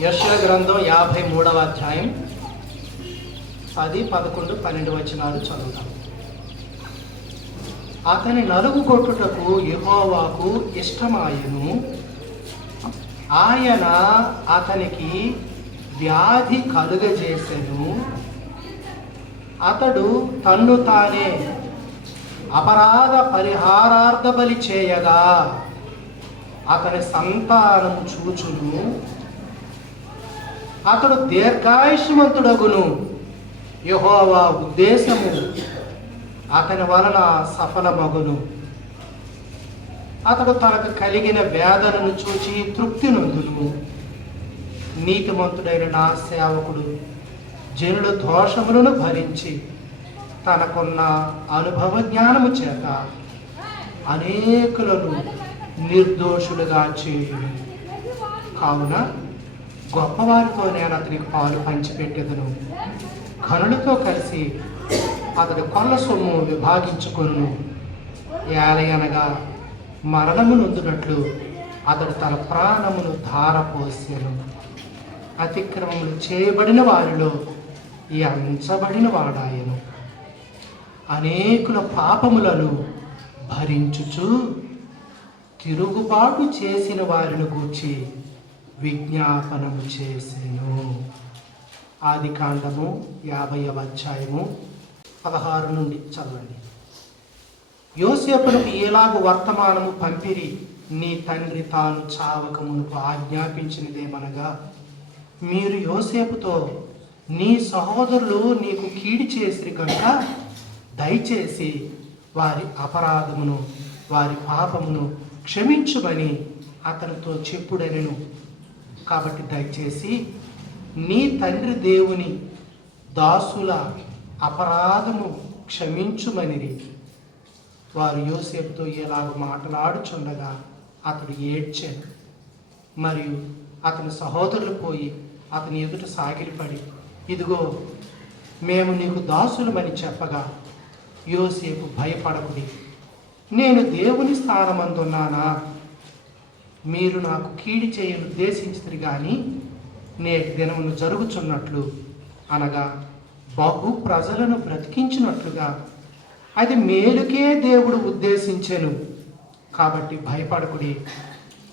యెషయా గ్రంథం 53వ అధ్యాయం 10, 11, 12 వచనాలు చదువుతాం. అతని నలుగు కొట్టుటకు యెహోవాకు ఇష్టమాయెను. ఆయన అతనికి వ్యాధి కలుగజేసెను. అతడు తన్ను తానే అపరాధ పరిహారార్థ బలి చేయగా అతని సంతానము చూచును. అతడు దీర్ఘాయుష్మంతుడగును. యెహోవా ఉద్దేశము అతని వలన సఫలమగును. అతడు తనకు కలిగిన వేదనను చూచి తృప్తి నొందును. నీతిమంతుడైన నా సేవకుడు జనుల దోషములను భరించి తనకున్న అనుభవ జ్ఞానము చేత అనేకులను నిర్దోషులుగా చేయును. కావున గొప్పవారితో నేను అతనికి పాలు పంచిపెట్టెదను. ఘనులతో కలిసి అతడు కొల్ల సొమ్ము విభాగించుకొను. ఏలయనగా మరణము నొందునట్లు అతడు తన ప్రాణమును ధారపోసెను. అతిక్రమములు చేయబడిన వారిలో ఎంచబడిన వాడాయను. అనేకుల పాపములను భరించుచు తిరుగుబాటు చేసిన వారిని గూర్చి విజ్ఞాపనము చేసెను. ఆదికాండము 50వ అధ్యాయము 16 నుండి చదవండి. యోసేపునకు ఎలాగు వర్తమానము పంపిరి, నీ తండ్రి తాను చావక మునుపు ఆజ్ఞాపించినదేమనగా, మీరు యోసేపుతో నీ సహోదరులు నీకు కీడి చేసిరి కనుక దయచేసి వారి అపరాధమును వారి పాపమును క్షమించుమని అతనితో చెప్పుడనెను. కాబట్టి దయచేసి నీ తండ్రి దేవుని దాసుల అపరాధము క్షమించుమనిరి. వారు యోసేపుతో ఇలాగ మాట్లాడుచుండగా అతడు ఏడ్చాను. మరియు అతని సహోదరులు పోయి అతని ఎదుట సాగిలిపడి, ఇదిగో మేము నీకు దాసులమని చెప్పగా, యోసేపు భయపడకుడి, నేను దేవుని స్థానమందున్నానా? మీరు నాకు కీడి చేయను ఉద్దేశించిరి కానీ నేటి దినమును జరుగుచున్నట్లు, అనగా బహు ప్రజలను బ్రతికించినట్లుగా అది మేలుకే దేవుడు ఉద్దేశించెను. కాబట్టి భయపడకుడి,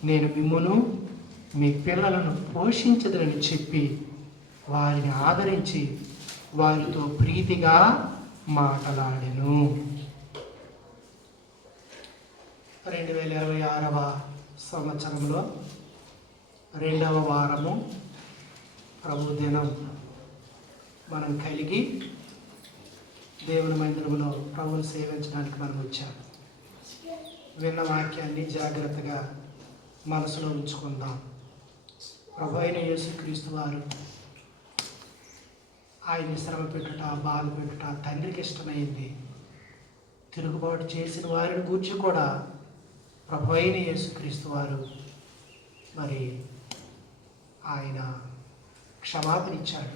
నేను మిమ్మును మీ పిల్లలను పోషించదనని చెప్పి వారిని ఆదరించి వారితో ప్రీతిగా మాట్లాడెను. 2026వ సంవత్సరంలో 2వ వారము ప్రభు దినం మనం కలిగి దేవుని మందిరంలో ప్రభువును సేవించడానికి మనం వచ్చాము. విన్న వాక్యాన్ని జాగ్రత్తగా మనసులో ఉంచుకుందాం. ప్రభు అయిన యేసుక్రీస్తు వారు ఆయన్ని శ్రమ పెట్టుట, బాధ పెట్టుట తండ్రికి ఇష్టమైంది. తిరుగుబాటు చేసిన వారిని గూర్చి కూడా ప్రభు అయిన యేసుక్రీస్తు వారు మరి ఆయన క్షమాపణ ఇచ్చాడు.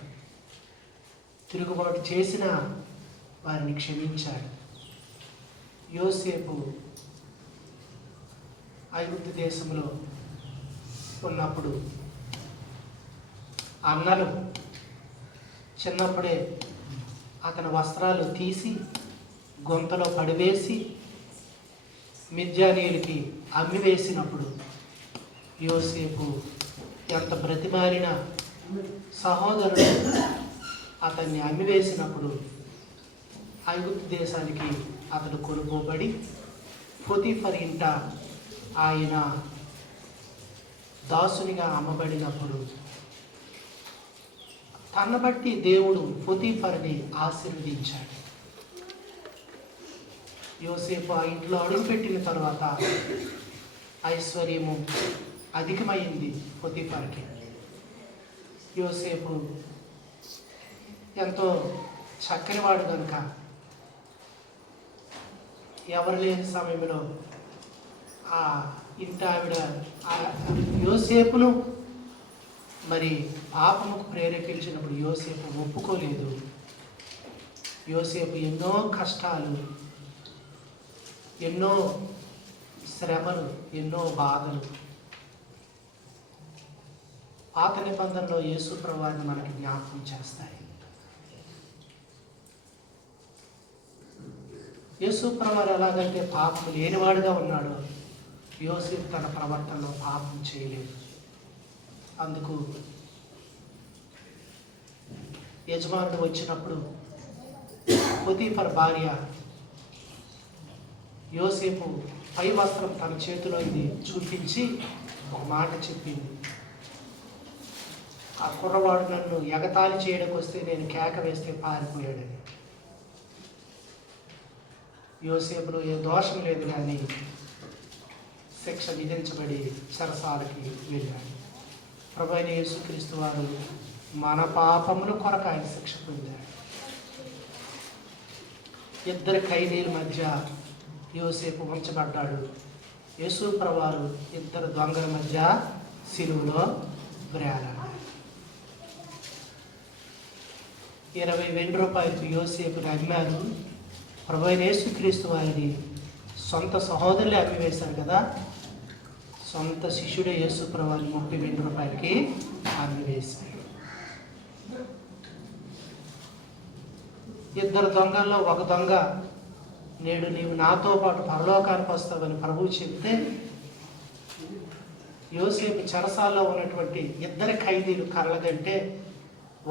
తిరుగుబాటు చేసిన వారిని క్షమించాడు. యోసేపు ఐగుప్తు దేశంలో ఉన్నప్పుడు అన్నలు చిన్నప్పుడే అతని వస్త్రాలు తీసి గొంతలో పడివేసి మిద్యానీయులకి అమ్మివేసినప్పుడు యోసేపు ఎంత బ్రతిమాలిన సహోదరుడు అతన్ని అమ్మివేసినప్పుడు ఐగుప్తు దేశానికి అతడు కొనుక్కోబడి పొతీఫర్ ఇంట ఆయన దాసునిగా అమ్మబడినప్పుడు తన బట్టి దేవుడు పొతీఫర్ని ఆశీర్వదించాడు. యోసేపు ఆ ఇంట్లో అడుగుపెట్టిన తర్వాత ఐశ్వర్యము అధికమైంది పొతీఫర్కి. యోసేపు ఎంతో చక్కనివాడు కనుక ఎవరు లేని సమయంలో ఆ ఇంటి ఆవిడ యోసేపును మరి పాపముకు ప్రేరేపించినప్పుడు యోసేపు ఒప్పుకోలేదు. యోసేపు ఎన్నో కష్టాలు, ఎన్నో శ్రమలు, ఎన్నో బాధలు పాత నిబంధనలో యేసు ప్రభువారిని మనకి జ్ఞాపకం చేస్తాయి. యేసు ప్రభువారు ఎలాగైతే పాపం లేనివాడుగా ఉన్నాడో, యోసేపు తన ప్రవర్తనలో పాపం చేయలేదు. అందుకు యజమానుడు వచ్చినప్పుడు పొతీఫర్ భార్య యోసేపు పై వస్త్రం తన చేతిలో ఇది చూపించి ఒక మాట చెప్పింది. ఆ కుర్రవాడు నన్ను ఎగతాళి చేయడానికి వస్తే నేను కేక వేస్తే పారిపోయాడని. యోసేపులో ఏ దోషం లేదు, కానీ శిక్ష విధించబడి చెరసాలకి వెళ్ళాడు. ప్రభువైన యేసుక్రీస్తు వారు మన పాపముల కొరకు ఆయన శిక్ష పొందాడు. ఇద్దరు ఖైదీల మధ్య యోసేపు ఉంచబడ్డాడు. యేసు ప్రభువారు ఇద్దరు దొంగల మధ్య సిలువలో వేలాడాడు. 20,000 రూపాయలకు యోసేపుని అమ్మారు. ప్రభువైన యేసుక్రీస్తు వారిని సొంత సహోదరులే అమ్మివేశారు కదా. సొంత శిష్యుడే యేసు ప్రభువారిని 30,000 రూపాయలకి అమ్మివేశాడు. ఇద్దరు దొంగల్లో ఒక దొంగ, నేడు నీవు నాతో పాటు పరలోకానికి వస్తావని ప్రభువు చెప్తే, యోసేపు చెరసాల్లో ఉన్నటువంటి ఇద్దరు ఖైదీలు కర్రగంటే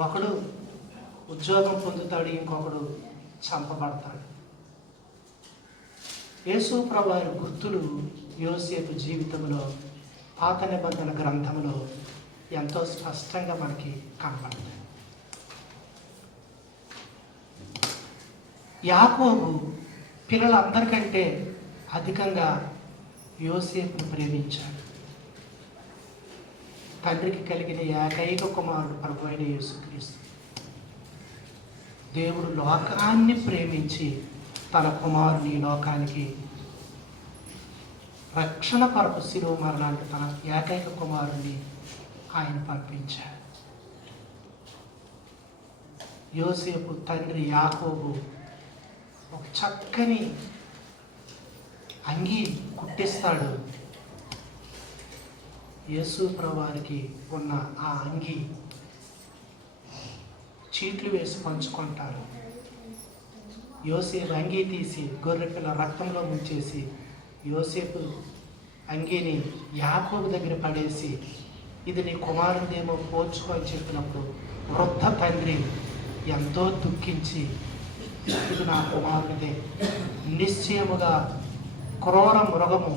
ఒకడు ఉద్యోగం పొందుతాడు, ఇంకొకడు చంపబడతాడు. యేసు ప్రభువారి గుర్తులు యోసేపు జీవితంలో పాత నిబంధన గ్రంథంలో ఎంతో స్పష్టంగా మనకి కనబడతాయి. యాకోబు పిల్లలందరికంటే అధికంగా యోసేపును ప్రేమించాడు. తండ్రికి కలిగిన ఏకైక కుమారుడు ప్రభువైన యేసుక్రీస్తు. దేవుడు లోకాన్ని ప్రేమించి తన కుమారుని లోకానికి రక్షణ కొరకు శిలువ మరణానికి తన ఏకైక కుమారుని ఆయన పంపించాడు. యోసేపు తండ్రి యాకోబు ఒక చక్కని అంగీ కుట్టిస్తాడు. యేసు ప్రభువారికి ఉన్న ఆ అంగీ చీట్లు వేసి పంచుకుంటారు. యోసేపు అంగీ తీసి గొర్రెపిల్ల రక్తంలో ముంచేసి యోసేపు అంగీని యాకోబు దగ్గర పడేసి, ఇది నీ కుమారుడిదేమో పోర్చుకో అని చెప్పినప్పుడు వృద్ధ తండ్రి ఎంతో దుఃఖించి, ఇది నా కుమారుడిదే, నిశ్చయముగా క్రూర మృగము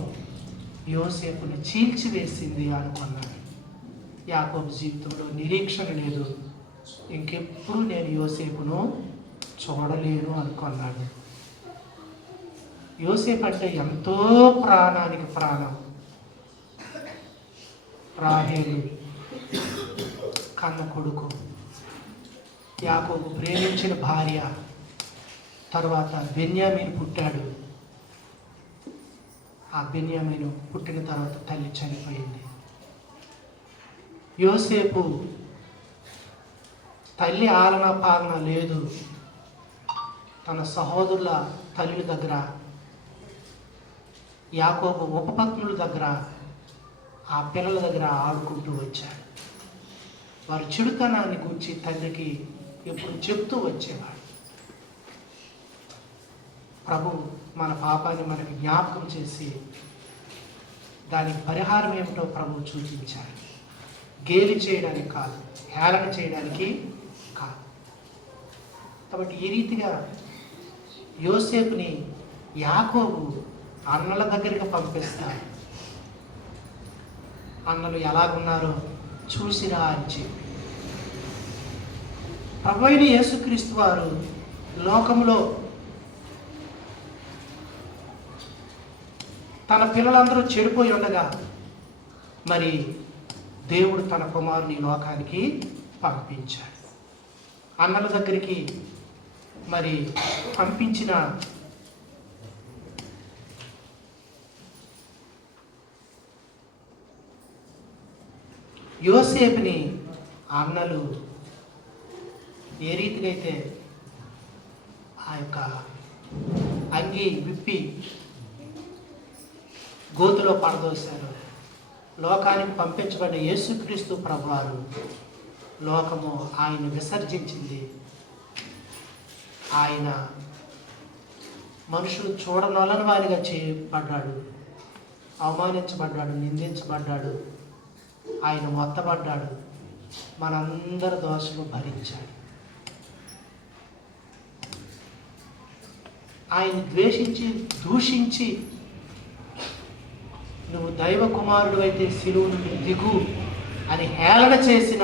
యోసేపుని చీల్చివేసింది అనుకున్నాడు. యాకోబు జీవితంలో నిరీక్షణ లేదు, ఇంకెప్పుడు నేను యోసేపును చూడలేను అనుకున్నాడు. యోసేపు అంటే ఎంతో ప్రాణానికి ప్రాణం. రాహేలు కన్న కొడుకు, యాకోబు ప్రేమించిన భార్య. తర్వాత బెన్యామీను పుట్టాడు. ఆ బెన్యామీను పుట్టిన తర్వాత తల్లి చనిపోయింది. యోసేపు తల్లి ఆలన పాలన లేదు. తన సహోదరుల తల్లి దగ్గర, యాకోబు ఉపపత్నుల దగ్గర, ఆ పిల్లల దగ్గర ఆడుకుంటూ వచ్చాడు. వారి చెడుతనాన్ని గురించి తండ్రికి ఎప్పుడు చెప్తూ వచ్చేవాడు. ప్రభు మన పాపాన్ని మనకి జ్ఞాపకం చేసి దానికి పరిహారం ఏమిటో ప్రభు సూచించాడు. గేలి చేయడానికి కాదు, హేళన చేయడానికి కాదు. కాబట్టి ఈ రీతిగా యోసేపుని యాకోబు అన్నల దగ్గరికి పంపిస్తాడు. అన్నలు ఎలాగున్నారో చూసిరా అని చెప్పి. ప్రభువైన యేసుక్రీస్తు వారు లోకంలో తన పిల్లలందరూ చెడిపోయి ఉండగా మరి దేవుడు తన కుమారుని లోకానికి పంపించాడు. అన్నల దగ్గరికి మరి పంపించిన యోసేపుని అన్నలు ఏ రీతిగా అయితే ఆ యొక్క అంగీ విప్పి గోతులో పడదోశారు, లోకానికి పంపించబడిన యేసుక్రీస్తు ప్రభువారు లోకము ఆయన విసర్జించింది. ఆయన మనుషులు చూడనొలని వారిగా చేయబడ్డాడు, అవమానించబడ్డాడు, నిందించబడ్డాడు, ఆయన మొత్తబడ్డాడు, మనందరి దోషము భరించాడు. ఆయన ద్వేషించి దూషించి నువ్వు దైవ కుమారుడు అయితే సిలువ నుండి దిగు అని హేళన చేసిన,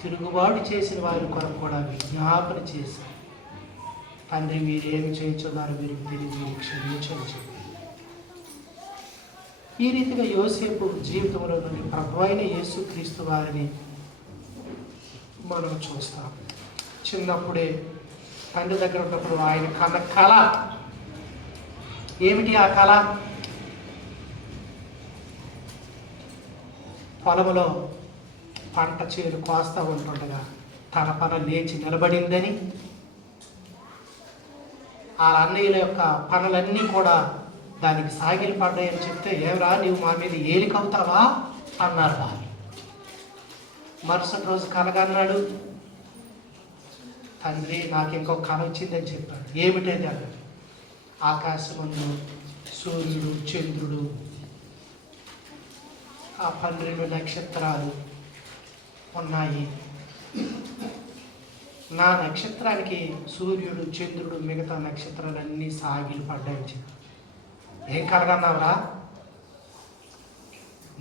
తిరుగుబాటు చేసిన వారి కొరకు కూడా విజ్ఞాపన చేసి, తండ్రి మీరేమి చేయించున్నారు వీరికి తెలియదు, మీరు క్షమించని చెప్పి ఈ రీతిగా యోసేపు జీవితంలో నుండి ప్రభు అయిన యేసుక్రీస్తు వారిని మనం చూస్తాం. చిన్నప్పుడే తండ్రి దగ్గర ఉన్నప్పుడు ఆయన కన్న కళ ఏమిటి? ఆ కళ పొలంలో పంట చేను కోస్తా ఉంటుండగా తన పన లేచి నిలబడిందని, ఆ అన్నయ్యల యొక్క పనులన్నీ కూడా దానికి సాగిలి పడ్డాయని చెప్తే, ఏమరా నీవు మా మీద ఏలికవుతావా అన్నారు వాళ్ళు. మరుసటి రోజు కలగన్నాడు, తండ్రి నాకు ఇంకొక కళ వచ్చిందని చెప్పాడు. ఏమిటది అన్నాడు. ఆకాశమందు సూర్యుడు, చంద్రుడు, ఆ 12 నక్షత్రాలు ఉన్నాయి. నా నక్షత్రానికి సూర్యుడు, చంద్రుడు, మిగతా నక్షత్రాలన్నీ సాగిలు పడ్డాయని చెప్పి, ఏం కలగన్నావురా?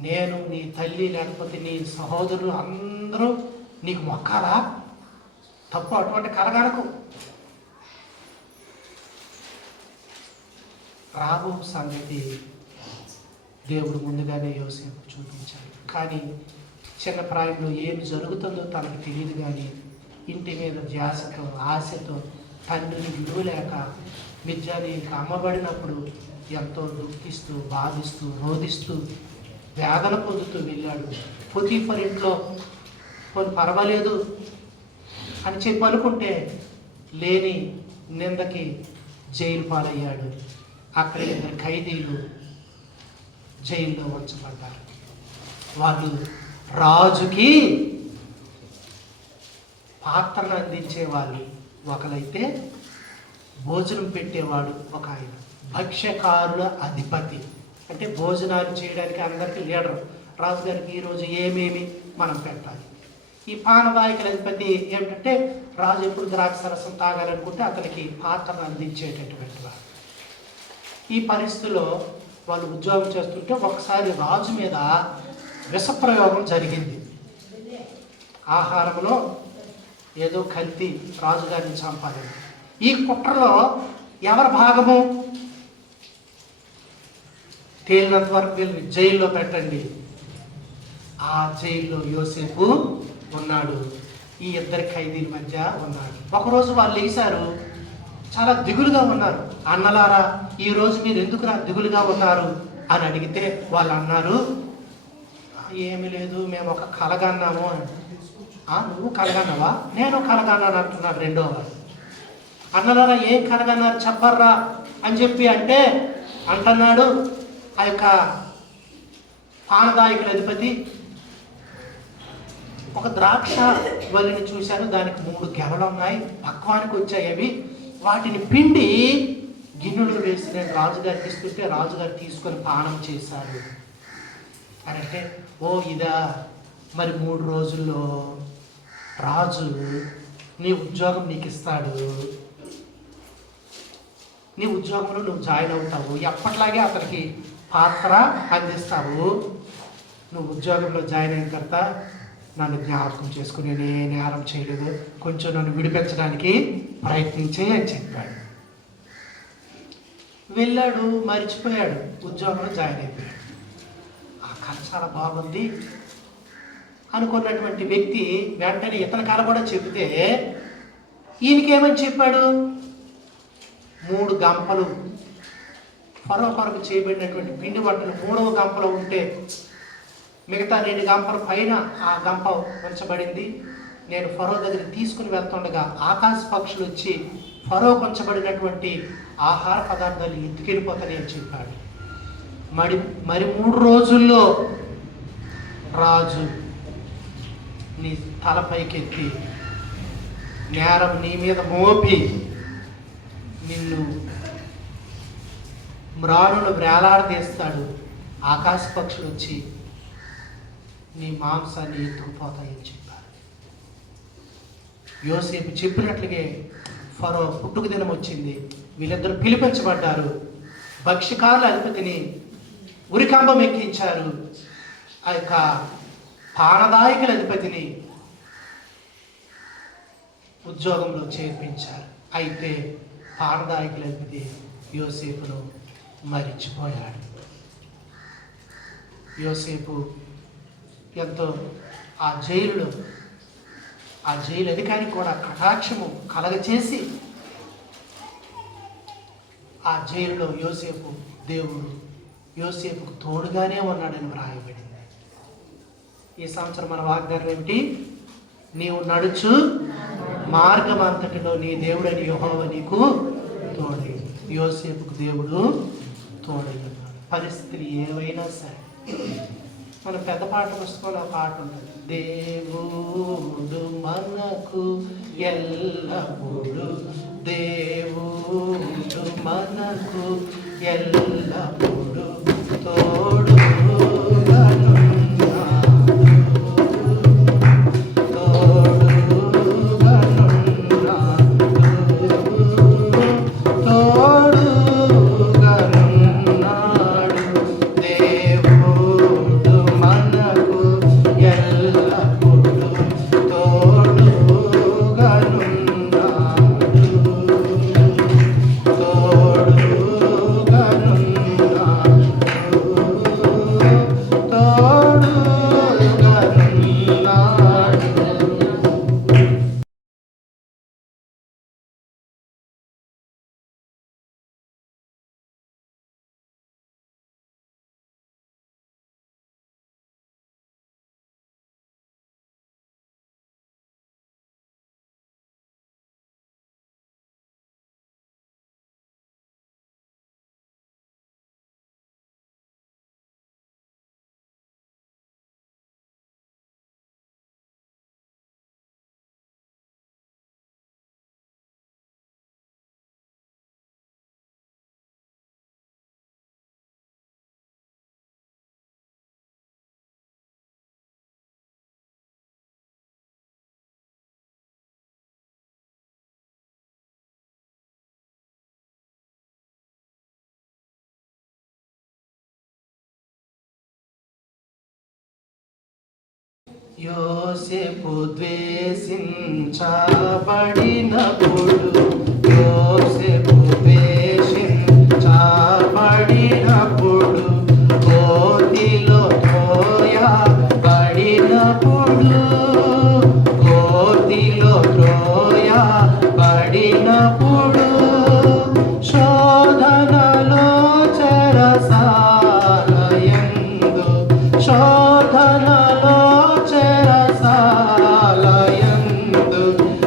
నేను, నీ తల్లి, లేకపోతే నీ సహోదరులు అందరూ నీకు మొక్కాలా? తప్పు, అటువంటి కలగనకు. రాబో సంగతి దేవుడు ముందుగానే యోసేపు చూపించాడు. కానీ చిన్న ప్రాయంలో ఏమి జరుగుతుందో తనకు తెలియదు. కానీ ఇంటి మీద ధ్యాసతో, ఆశతో, తండ్రిని విలువలేక మిద్యానీయులకు అమ్మబడినప్పుడు ఎంతో దుఃఖిస్తూ, బాధిస్తూ, రోధిస్తూ, వేదన పొందుతూ వెళ్ళాడు. పొతీఫర్ ఇంట్లో కొన్ని పర్వాలేదు అని చెప్పి అనుకుంటే లేని నిందకి జైలు పాలయ్యాడు. అక్కడ 2 ఖైదీలు జైల్లో ఉంచబడ్డారు. వాళ్ళు రాజుకి పాత్రను అందించేవాళ్ళు ఒకరైతే, భోజనం పెట్టేవాడు ఒక ఆయన. భక్ష్యకారుల అధిపతి అంటే భోజనాలు చేయడానికి అందరికీ లీడర్. రాజుగారికి ఈరోజు ఏమేమి మనం పెట్టాలి. ఈ పానవాయికల అధిపతి ఏమిటంటే, రాజు ఎప్పుడు ద్రాక్ష రసం తాగాలనుకుంటే అతనికి పాత్రను అందించేటటువంటి వాడు. ఈ పరిస్థితిలో వాళ్ళు ఉద్యోగం చేస్తుంటే ఒకసారి రాజు మీద విషప్రయోగం జరిగింది. ఆహారంలో ఏదో కల్తీ రాజుగారిని చంపాలని. ఈ కుట్రలో ఎవరి భాగము? తేలినంత వరకు వీళ్ళని జైల్లో పెట్టండి. ఆ జైల్లో యోసేపు ఉన్నాడు. ఈ 2 ఖైదీల మధ్య ఉన్నాడు. ఒకరోజు వాళ్ళు లేచారు, చాలా దిగులుగా ఉన్నారు. అన్నలారా, ఈరోజు మీరు ఎందుకురా దిగులుగా ఉన్నారు అని అడిగితే వాళ్ళు అన్నారు, ఏమీ లేదు, మేము ఒక కలగన్నాము అని. నువ్వు కలగన్నావా? నేను కలగన్నాను అంటున్నాడు రెండో వాడు. అన్నలారా ఏం కలగన్నారు చెప్పర్రా అని చెప్పి అంటున్నాడు ఆ యొక్క పానదాయకుల అధిపతి. ఒక ద్రాక్ష వల్లిని చూశాను, దానికి 3 గెలలు ఉన్నాయి, పక్వానికి వచ్చాయి. అవి వాటిని పిండి గిన్నెలో వేసి నేను రాజుగారికి ఇస్తుంటే రాజుగారు తీసుకొని పానం చేశారు అని అంటే, ఓ ఇదా, మరి 3 రోజుల్లో రాజు నీ ఉద్యోగం నీకు ఇస్తాడు, నీ ఉద్యోగంలో నువ్వు జాయిన్ అవుతావు, ఎప్పట్లాగే అతనికి పాత్ర అందిస్తావు. నువ్వు ఉద్యోగంలో జాయిన్ అయిన తర్వాత నన్ను జ్ఞాపకం చేసుకుని, నేను నేరం చేయలేదు, కొంచెం నన్ను విడిపించడానికి ప్రయత్నించే అని చెప్పాడు. వెళ్ళాడు, మర్చిపోయాడు, ఉద్యోగంలో జాయిన్ అయిపోయాడు. ఆ కథ చాలా బాగుంది అనుకున్నటువంటి వ్యక్తి వెంటనే ఇతని కథ కూడా చెబితే ఈయనకేమని చెప్పాడు? 3 గంపలు ఫరో కొరకు చేయబడినటువంటి పిండి వంటలు 3వ గంపలో ఉంటే మిగతా 2 గంపల పైన ఆ గంప ఉంచబడింది. నేను ఫరో దగ్గరికి తీసుకుని వెళ్తుండగా ఆకాశ పక్షులు వచ్చి ఫరో ఉంచబడినటువంటి ఆహార పదార్థాలు ఎత్తుకెళ్ళిపోతాయని చెప్పాడు. మరి 3 రోజుల్లో రాజు నీ తలపైకెత్తి నేరం నీ మీద మోపి నిన్ను మ్రాణులు వేలాడదీస్తాడు. ఆకాశ పక్షులు వచ్చి నీ మాంసాన్ని ఎత్తుకుపోతాయని చెప్పారు. యోసేపు చెప్పినట్లుగే ఫరో పుట్టుక దినం వచ్చింది. వీళ్ళిద్దరూ పిలిపించబడ్డారు. భక్ష్యకారుల అధిపతిని ఉరికంబం ఎక్కించారు. ఆ యొక్క పానదాయకుల అధిపతిని ఉద్యోగంలో చేర్పించారు. అయితే పానదాయకుల అధిపతి యోసేపును మరిచిపోయాడు. యోసేపు ఎంతో ఆ జైలు అధికారికి కూడా కటాక్షము కలగచేసి ఆ జైలులో దేవుడు యోసేపుకు తోడుగానే ఉన్నాడని వ్రాయబడింది. ఈ సంవత్సరం మన వాగ్దానం ఏమిటి? నీవు నడుచు మార్గం అంతటిలో నీ దేవుడని యెహోవా నీకు తోడై. యోసేపుకు దేవుడు తోడై ఉన్నాడు. పరిస్థితులు ఏవైనా సరే. మన పెద్ద పాట పుస్తకంలో ఆ పాట ఉంటుంది. దేవుడు మనకు ఎల్లప్పుడు, దేవుడు మనకు ఎల్లప్పుడు తోడు యోసేపు ద్వేషించబడినప్పుడు, యోసేపు ద్వేషించబడినప్పుడు, గోతిలో త్రోయబడినప్పుడు, గోతిలో త్రోయబడినప్పుడు, శోధనలో చెరసాలయందు, శోధనలో చెరసాలయందు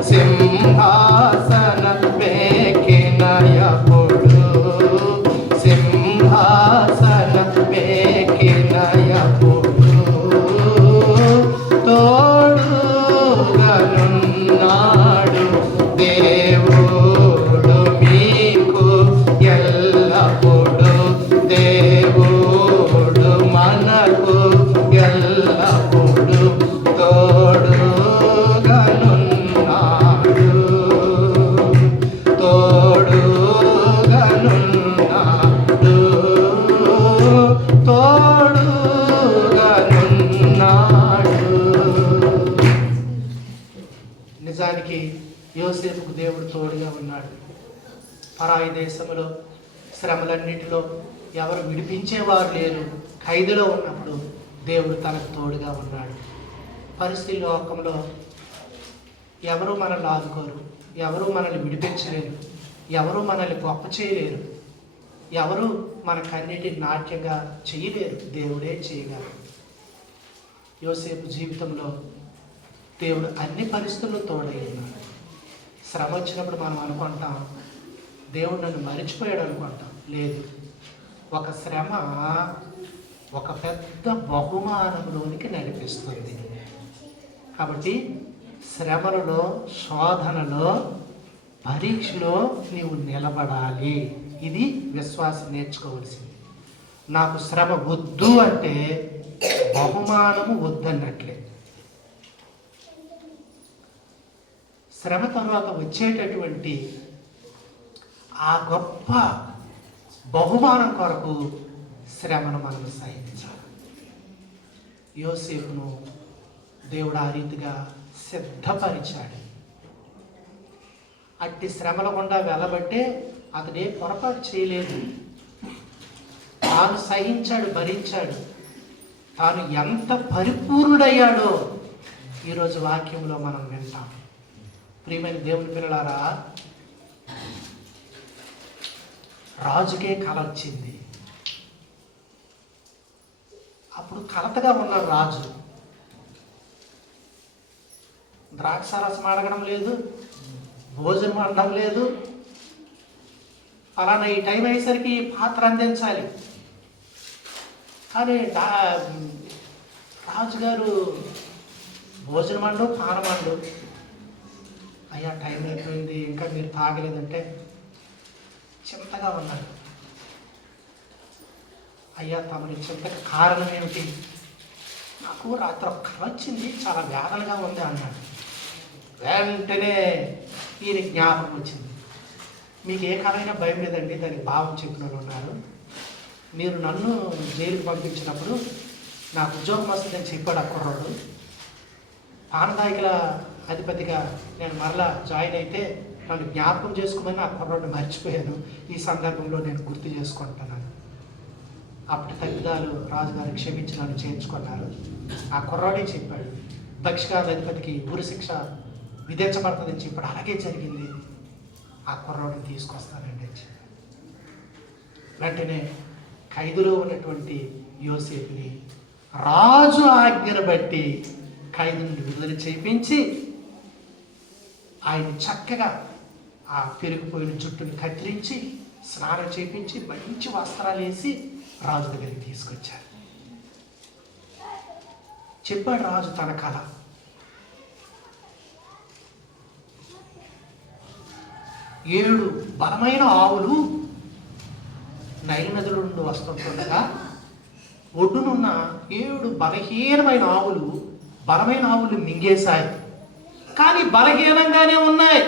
సింహాసన మేకినయపుడు, సింహాసన మేకినయపుడు తోడుగనున్నాడు దేవుడు మీకు ఎల్లప్పుడు, దేవుడు మనకు ఎల్లప్పుడు తోడుగనున్నాడు, తోడుగనున్నాడు, తోడుగనున్నాడు. నిజానికి యోసేపుకు దేవుడు తోడుగా ఉన్నాడు. పరాయి దేశంలో శ్రమలన్నిటిలో ఎవరు విడిపించేవారు లేరు. ఖైదులో ఉన్నప్పుడు దేవుడు తనకు తోడుగా ఉన్నాడు. పరిస్థితి లోకంలో ఎవరు మనల్ని ఆదుకోరు, ఎవరు మనల్ని విడిపించలేరు, ఎవరు మనల్ని గొప్ప చేయలేరు, ఎవరు మన కన్నిటిని నాట్యంగా చేయలేరు. దేవుడే చేయగలరు. యోసేపు జీవితంలో దేవుడు అన్ని పరిస్థితుల్లో తోడై ఉన్నాడు. శ్రమ వచ్చినప్పుడు మనం అనుకుంటాం దేవుడు నన్ను మరిచిపోయాడు అనుకుంటాం. లేదు, ఒక శ్రమ ఒక పెద్ద బహుమానంలోనికి నడిపిస్తుంది. కాబట్టి శ్రమలలో, శోధనలో, పరీక్షలో నీవు నిలబడాలి. ఇది విశ్వాసం నేర్చుకోవలసింది. నాకు శ్రమ వద్దు అంటే బహుమానము వద్దన్నట్లే. శ్రమ తర్వాత వచ్చేటటువంటి ఆ గొప్ప బహుమానం కొరకు శ్రమను మనం సహించాలి. యోసేపును దేవుడు ఆ రీతిగా సిద్ధపరిచాడు. అట్టి శ్రమల గుండా వెళ్ళబట్టే అతడే పొరపాటు చేయలేదు. తాను సహించాడు, భరించాడు. తాను ఎంత పరిపూర్ణుడయ్యాడో ఈరోజు వాక్యంలో మనం వింటాం. ప్రియమైన దేవుని పిల్లలారా, రాజుకే కల వచ్చింది. అప్పుడు కలతగా ఉన్నాడు రాజు. ద్రాక్షారసం అడగడం లేదు, భోజనం అనడం లేదు. అలానే ఈ టైం అయ్యేసరికి పాత్ర అందించాలి. కానీ రాజుగారు భోజనం అండు, పానం అండు. అయ్యా టైం అయిపోయింది, ఇంకా మీరు తాగలేదంటే చింతగా ఉన్నాడు. అయ్యా తమని చింతకు కారణం ఏమిటి? నాకు రాత్రి ఒక కల వచ్చింది, చాలా వేదనగా ఉంది అన్నాడు. వెంటనే ఈయన జ్ఞాపకం వచ్చింది. మీకు ఏ కలైనా భయం లేదండి, దానికి భావం చెప్పిన వాళ్ళు ఉన్నారు. మీరు నన్ను జైలుకి పంపించినప్పుడు నాకు ఉద్యోగం వస్తుందని చెప్పాడు ఆ కుర్రాడు. పానదాయకుల అధిపతిగా నేను మరలా జాయిన్ అయితే నన్ను జ్ఞాపకం చేసుకోమని ఆ కుర్రాడు మర్చిపోయాను. ఈ సందర్భంలో నేను గుర్తు చేసుకుంటున్నాను. అప్పటి తల్లిదారు రాజుగారు క్షమించి నన్ను చేయించుకున్నారు. ఆ కుర్రాడే చెప్పాడు, దక్షిణ అధిపతికి ఉరి శిక్ష విధించబడుతుందని చెప్పాడు. అలాగే జరిగింది. ఆ కుర్రాడిని తీసుకొస్తానండి అని చెప్పాడు. వెంటనే ఖైదులో ఉన్నటువంటి యోసేపుని రాజు ఆజ్ఞను బట్టి ఖైదు నుండి విడుదల చేయించి ఆయన చక్కగా ఆ పెరిగిపోయిన జుట్టుని కత్తిరించి స్నానం చేయించి మంచి వస్త్రాలు వేసి రాజు దగ్గరికి తీసుకొచ్చారు. చెప్పాడు రాజు తన కళ. ఏడు బలమైన ఆవులు నైలు నదుల నుండి వస్తుండగా ఒడ్డునున్న 7 బలహీనమైన ఆవులు బలమైన ఆవులు మింగేశాయి. కానీ బలహీనంగానే ఉన్నాయి.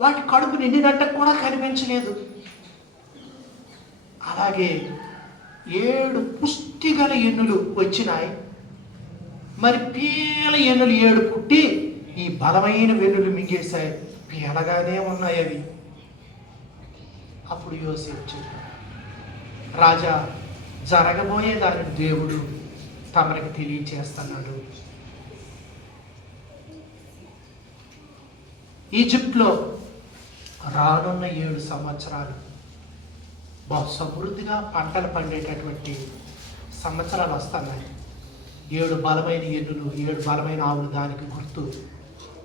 వాటి కడుపు నిండినట్టు కూడా కనిపించలేదు. అలాగే 7 పుష్టిగల ఎన్నులు వచ్చినాయి. మరి పీల ఎన్నులు 7 పుట్టి ఈ బలమైన వెన్నులు మింగేశాయి. పీలగానే ఉన్నాయి అవి. అప్పుడు యోసేపు చెప్పాడు, రాజా, జరగబోయే దానిని దేవుడు తమరికి తెలియచేస్తున్నాడు. ఈజిప్ట్లో రానున్న 7 సంవత్సరాలు బహు సమృద్ధిగా పంటలు పండేటటువంటి సంవత్సరాలు వస్తున్నాయి. 7 బలమైన ఎన్నులు, 7 బలమైన ఆవులు దానికి గుర్తు.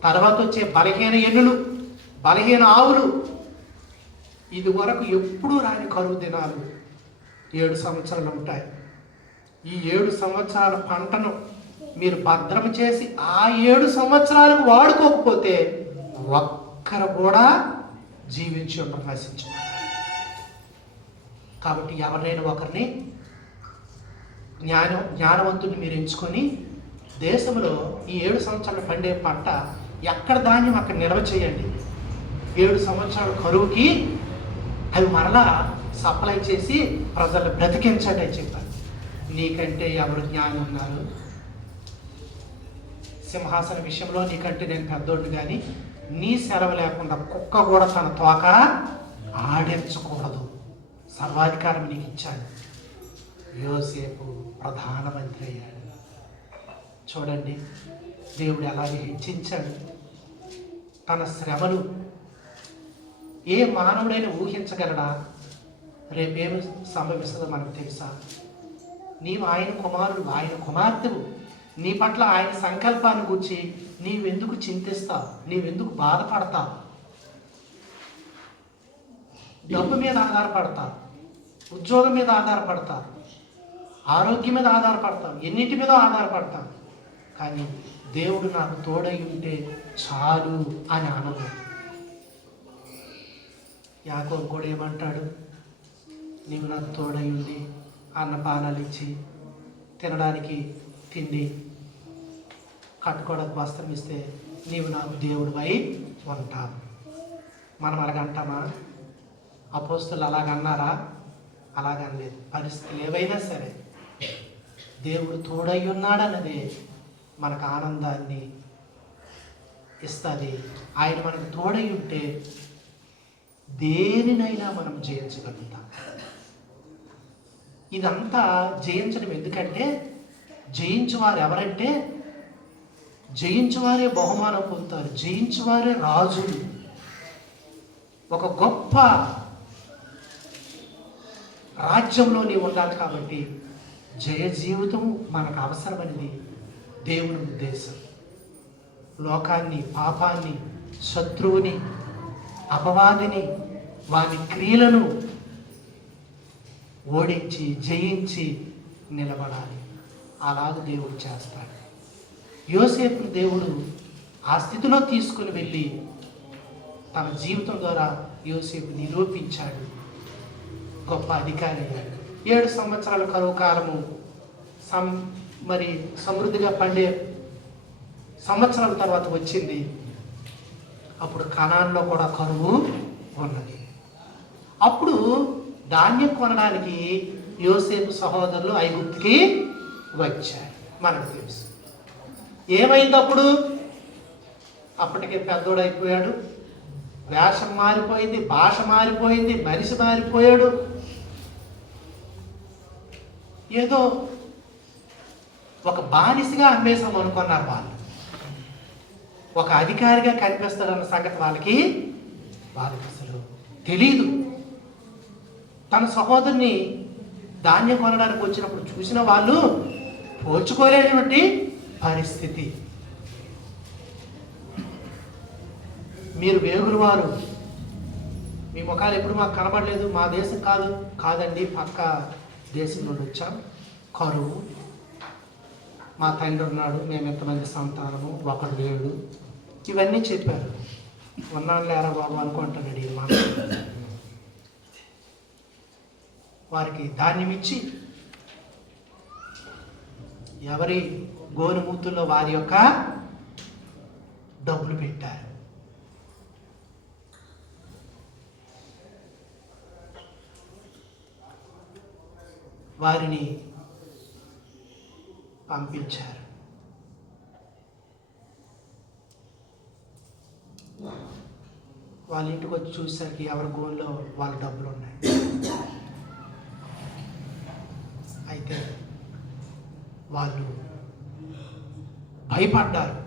తర్వాత వచ్చే బలహీన ఎన్నులు, బలహీన ఆవులు, ఇది వరకు ఎప్పుడూ రాని కరువు దినాలు 7 సంవత్సరాలు ఉంటాయి. ఈ 7 సంవత్సరాల పంటను మీరు భద్రం చేసి ఆ 7 సంవత్సరాలకు వాడుకోకపోతే ఒక్కరు కూడా జీవించి ఉండరు, నశించు. కాబట్టి ఎవరినైనా ఒకరిని జ్ఞానవంతుని మీరు ఎంచుకొని దేశంలో ఈ 7 సంవత్సరాలు పండే పంట ఎక్కడ ధాన్యం అక్కడ నిల్వ చేయండి. 7 సంవత్సరాల కరువుకి అవి మరలా సప్లై చేసి ప్రజలు బ్రతికించండి అని చెప్పారు. నీకంటే ఎవరు జ్ఞానం ఉన్నారు? సింహాసన విషయంలో నీకంటే నేను పెద్దోడు, కానీ నీ సెలవు లేకుండా కుక్క కూడా తన తోక ఆడించకూడదు. సర్వాధికారం నీకు ఇచ్చాను. యోసేపు ప్రధానమంత్రి అయ్యాడు. చూడండి, దేవుడు అలాగే హెచ్చించాడు. తన శ్రమలు ఏ మానవుడైనా ఊహించగలడా? రేపేమి సంభవిస్తుందో మనకు తెలుసా? నీవు ఆయన కుమారుడు, ఆయన కుమార్తెవు. నీ పట్ల ఆయన సంకల్పాన్ని గురించి నీవెందుకు చింతిస్తావు? నీవెందుకు బాధపడతావు? డబ్బు మీద ఆధారపడతావు? ఉద్యోగం మీద ఆధారపడతారు, ఆరోగ్యం మీద ఆధారపడతాం, ఎన్నింటి మీద ఆధారపడతాం. కానీ దేవుడు నాకు తోడై ఉంటే చాలు అని ఆనందం. యాకోబు కూడా ఏమంటాడు? నీవు నాకు తోడై ఉండి అన్నపానాలు ఇచ్చి, తినడానికి తిండి, కట్టుకోవడానికి వస్త్రం ఇస్తే నీవు నాకు దేవుడివై ఉంటావు. మనం అలాగంటామా? అపోస్తులు అలాగన్నారా? అలాగనలేదు. పరిస్థితులు ఏవైనా సరే దేవుడు తోడై ఉన్నాడన్నదే మనకు ఆనందాన్ని ఇస్తుంది. ఆయన మనకు తోడై ఉంటే దేనినైనా మనం జయించగలుగుతాం. ఇదంతా జయించడం ఎందుకంటే, జయించువారు ఎవరంటే జయించువారే బహుమానం పొందుతారు, జయించువారే రాజులు. ఒక గొప్ప రాజ్యంలో నీవు ఉండాలి. కాబట్టి జయ జీవితం మనకు అవసరమనేది దేవుని ఉద్దేశం. లోకాన్ని, పాపాన్ని, శత్రువుని, అపవాదిని, వాని క్రియలను ఓడించి జయించి నిలబడాలి. అలాగ దేవుడు చేస్తాడు. యోసేపును దేవుడు ఆ స్థితిలో తీసుకుని వెళ్ళి తన జీవితం ద్వారా యోసేపు నిరూపించాడు, గొప్ప అధికారి అయ్యాడు. 7 సంవత్సరాల కరువు కాలము మరి సమృద్ధిగా పండే సంవత్సరాల తర్వాత వచ్చింది. అప్పుడు కనాన్లో కూడా కరువు ఉన్నది. అప్పుడు ధాన్యం కొనడానికి యోసేపు సహోదరులు ఐగుప్తుకి వచ్చారు. మనకు తెలుసు ఏమైంది. అప్పటికే పెద్దోడైపోయాడు, వేషం మారిపోయింది, భాష మారిపోయింది, మనిషి మారిపోయాడు. ఏదో ఒక బానిసగా అమ్మేసాం అనుకున్నారు వాళ్ళు. ఒక అధికారిగా కనిపిస్తాడన్న సంగతి వాళ్ళకి అసలు తెలీదు. తన సహోదరుని ధాన్యం కొనడానికి వచ్చినప్పుడు చూసిన వాళ్ళు పోల్చుకోలేనటువంటి పరిస్థితి. మీరు వేగులు వారు, మీ ముఖాలు ఎప్పుడు మాకు కనబడలేదు, మా దేశం కాదండి, పక్క దేశం నుండి వచ్చాం, కరువు, మా తండ్రి ఉన్నాడు, మేము ఎంతమంది సంతానము, ఒకడు లేడు, ఇవన్నీ చెప్పారు. ఉన్నాను లేరా బాబు అనుకుంటున్నాడు ఈ మాట. వారికి ధాన్యం ఇచ్చి ఎవరి గోనుమూతుల్లో వారి యొక్క డబ్బులు పెట్టారు. వారిని పంపించారు. వాళ్ళ ఇంటికి వచ్చి చూసేసరికి ఎవరి గోన్లో వాళ్ళ డబ్బులు ఉన్నాయి. అయితే వాళ్ళు భయపడ్డారు.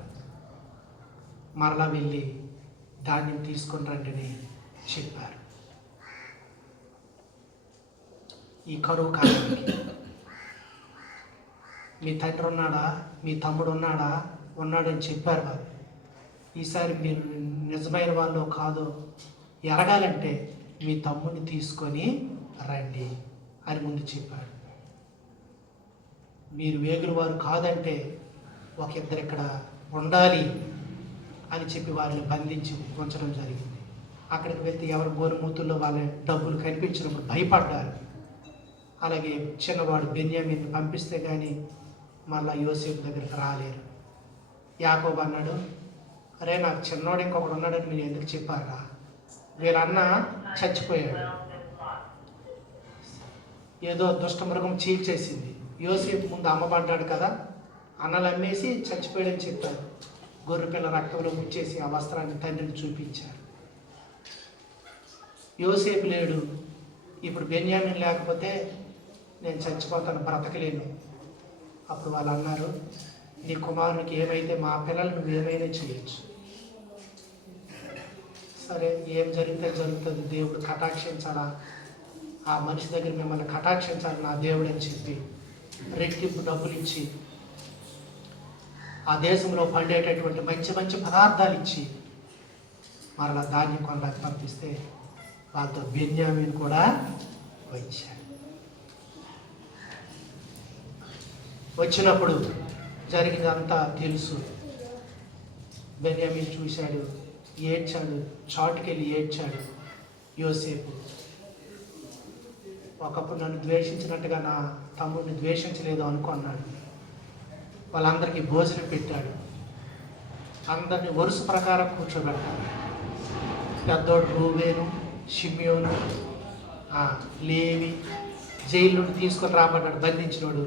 మరలా వెళ్ళి ధాన్యం తీసుకొని రండి అని చెప్పారు. ఈ కరువు కాలానికి మీ తండ్రి ఉన్నాడా, మీ తమ్ముడు ఉన్నాడని చెప్పారు వాళ్ళు. ఈసారి మీరు నిజమైన వాళ్ళు కాదో ఎరగాలంటే మీ తమ్ముడిని తీసుకొని రండి అని ముందు చెప్పాడు. మీరు వేగుల వారు కాదంటే ఒక ఇద్దరు ఇక్కడ ఉండాలి అని చెప్పి వారిని బంధించి ఉంచడం జరిగింది. అక్కడికి వెళ్తే ఎవరి గోరుమూతుల్లో వాళ్ళ డబ్బులు కనిపించినప్పుడు భయపడ్డారు. అలాగే చిన్నవాడు బెన్యామీన్ని పంపిస్తే కానీ మళ్ళీ యోసేపు దగ్గరికి రాలేరు. యాకోబు అన్నాడు, అరే నాకు చిన్నవాడు ఇంకొకడు ఉన్నాడని మీరు ఎందుకు చెప్పారా? వీళ్ళన్న చచ్చిపోయాడు, ఏదో దుష్టమృగం చీల్చేసింది. యోసేపు ముందు అమ్మబడ్డాడు కదా, అన్నలు అమ్మేసి చచ్చిపోయాడని చెప్పారు. గొర్రెపిల్ల రక్తంలో ముచ్చేసి ఆ వస్త్రాన్ని తండ్రిని చూపించారు. యోసేపు లేడు, ఇప్పుడు బెన్యామీన్ లేకపోతే నేను చచ్చిపోతాను, బ్రతకలేను. అప్పుడు వాళ్ళు అన్నారు, నీ కుమారునికి ఏమైతే మా పిల్లలు నువ్వేమైనా చేయొచ్చు. సరే, ఏం జరిగితే జరుగుతుంది, దేవుడు కటాక్షించాలా, ఆ మనిషి దగ్గర మిమ్మల్ని కటాక్షించాలి నా దేవుడు అని చెప్పి రెట్టింపు డబ్బులు ఇచ్చి ఆ దేశంలో పండేటటువంటి మంచి మంచి పదార్థాలు ఇచ్చి మరలా ధాన్యం కొనడానికి పంపిస్తే వాళ్ళతో బెన్యామీన్ కూడా వచ్చాడు. వచ్చినప్పుడు జరిగిందంతా తెలుసు. బెన్యామీన్ చూశాడు, ఏడ్చాడు, చాటుకెళ్ళి ఏడ్చాడు. యోసేపు ఒకప్పుడు నన్ను ద్వేషించినట్టుగా నా తమ్ముడిని ద్వేషించలేదు అనుకున్నాడు. వాళ్ళందరికీ భోజనం పెట్టాడు, అందరినీ వరుస ప్రకారం కూర్చోబెట్టాడు. పెద్దోడు రూబేను, షిమ్యోను, లేవి జైలు నుండి తీసుకొని రాబడ్డాడు బంధించినోడు.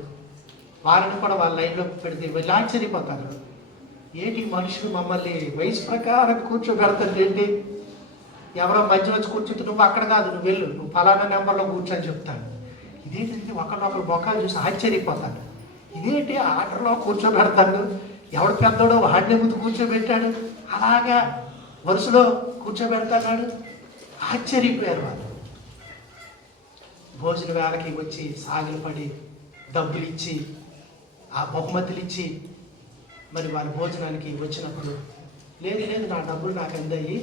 వారిని కూడా వాళ్ళ లైన్లో పెడితే వీళ్ళు ఆశ్చర్యపోతారు. ఏంటి మనుషులు మమ్మల్ని వయసు ప్రకారం కూర్చోబెడతారు ఏంటి? ఎవరో మధ్య వచ్చి కూర్చుంటే నువ్వు అక్కడ కాదు, నువ్వు వెళ్ళు, నువ్వు ఫలానా నెంబర్లో కూర్చొని చెప్తాను. ఇదేంటంటే ఒకరినొకరు మొక్కలు చూసి ఆశ్చర్యపోతాను. ఇదేంటి ఆర్డర్లో కూర్చోబెడతాడు, ఎవడు పెద్దోడో వాడిని ముందు కూర్చోబెట్టాడు, అలాగా వరుసలో కూర్చోబెడతాడు. ఆశ్చర్యపోయారు వాళ్ళు. భోజన వేళకి వచ్చి సాగిలపడి డబ్బులు ఇచ్చి ఆ బహుమతులు ఇచ్చి మరి వారి భోజనానికి వచ్చినప్పుడు లేదు లేదు నా డబ్బులు నాకు అందాయి,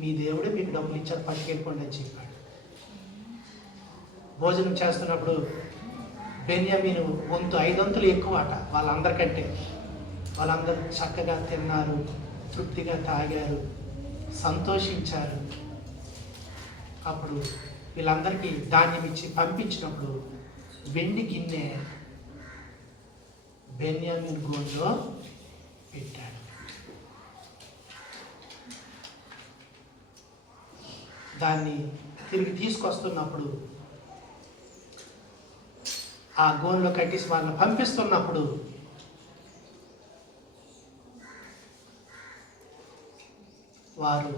మీ దేవుడే మీకు డబ్బులు ఇచ్చారు, పట్టుకెళ్ళిపోండి అని చెప్పాడు. భోజనం చేస్తున్నప్పుడు బెన్యామీను వంతు 5 వంతులు ఎక్కువ అట వాళ్ళందరికంటే. వాళ్ళందరూ చక్కగా తిన్నారు, తృప్తిగా తాగారు, సంతోషించారు. అప్పుడు వీళ్ళందరికీ ధాన్యం ఇచ్చి పంపించినప్పుడు వెండి గిన్నె బెన్యామీను గోన్లో పెట్టాడు. దాన్ని తిరిగి తీసుకొస్తున్నప్పుడు ఆ గోన్లో కట్టేసి వాళ్ళని పంపిస్తున్నప్పుడు వారు